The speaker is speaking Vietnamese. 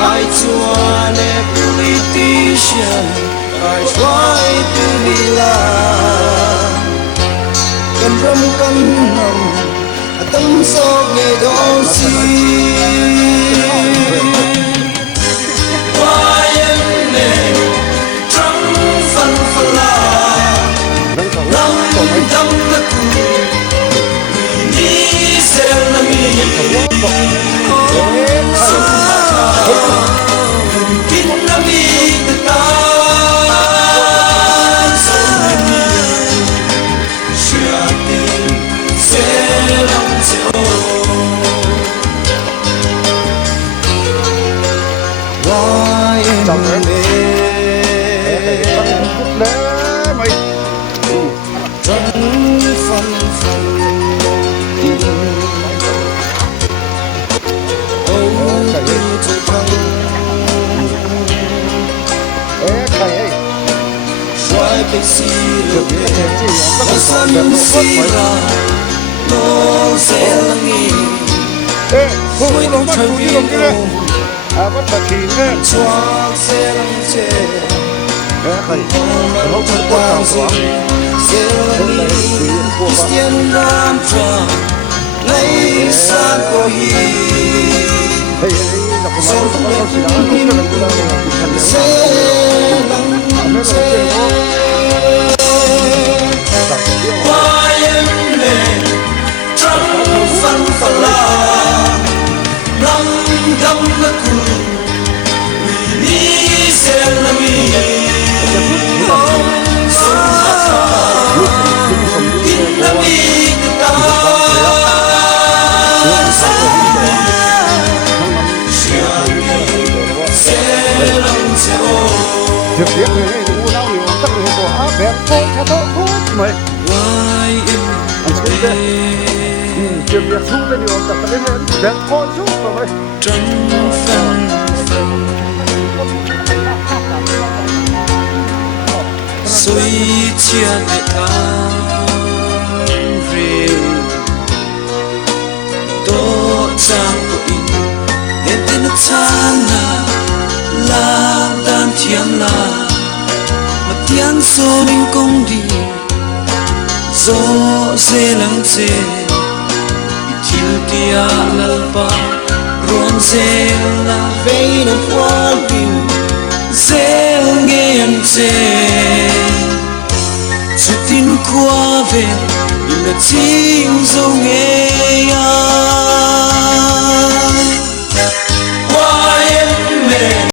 I too am a politician. I try to be loved. Can drum come nằm tâm so nghe đó why em nè trắng phân phân la lắm tâm đất đi xem là mi Qua về, nhưng là tiếng dâu nghe